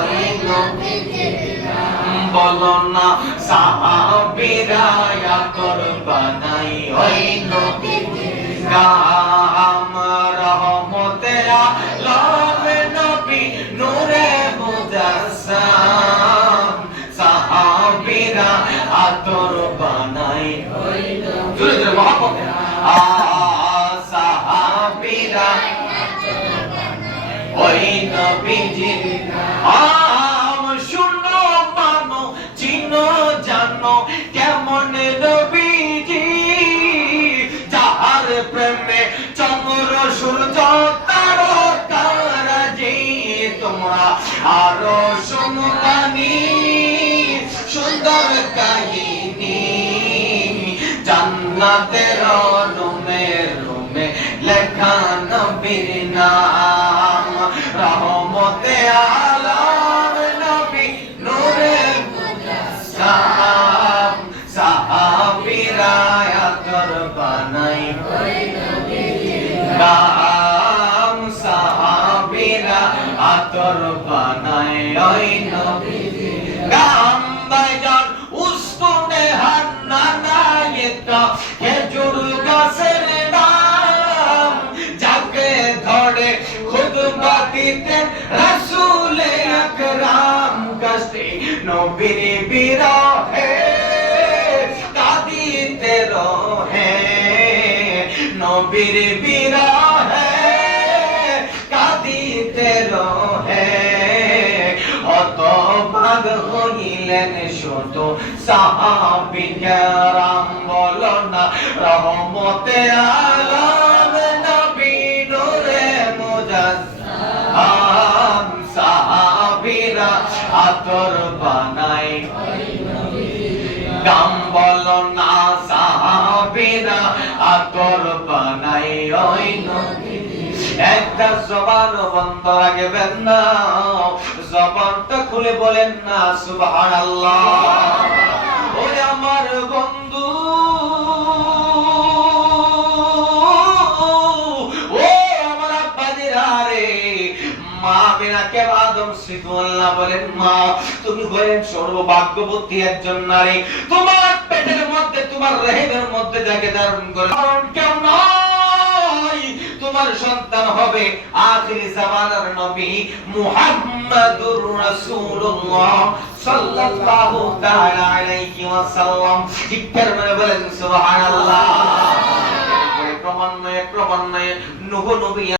ওই বলো না সাহাবিরা আতর বানাই ওই গাম রহমতে আলম নবী নূরে মুজাসসাম সাহাবিরা আতর বানাই জোরে জোরে মহব্বত সাহাবিরা ওই নবীজির চিনো জানো কেমন চন্দ্র আরও শুনবানি সুন্দর কাহিনী জান্নাতের রহমতে আলম নবী নূরে মুজাসসাম সাহাবীরা আতর বানাই। নাম সাহাবীরা আতর বানাই ওই নবী। গাম বাইজান উস্তুনে হান্নানা এটা খেজুর গাছের নাম যাকে ধরে দিতেন রাসূলে আকরাম কাছে নবীর বিরহে কাঁদিতে রহে। নবীর বিরহে কাঁদিতে রহে। হতভাগ হইলেন শত সাহাবি কেরাম বলো না, রহমতে আলম। আতর বানাই গাম বলো না সাহাবিরা আতর বানাই ওই একটা জবান বন্ধ রাখবেন না। জবানটা খুলে বলেন না, সুবহানাল্লাহ। মা আদম শিশু আল্লাহ বলেন, মা, তুমি হলেন সর্বভাগ্যবতী একজন নারী। তোমার পেটের মধ্যে, তোমার রেহেমের মধ্যে যাকে ধারণ করে, কারণ কেউ নয়। তোমার সন্তান হবে আখিরি জামানার নবী মুহাম্মাদুর রাসূলুল্লাহ সাল্লাল্লাহু তাআলা আলাইহি ওয়াসাল্লাম। চিৎকার করে বলেন সুবহানাল্লাহ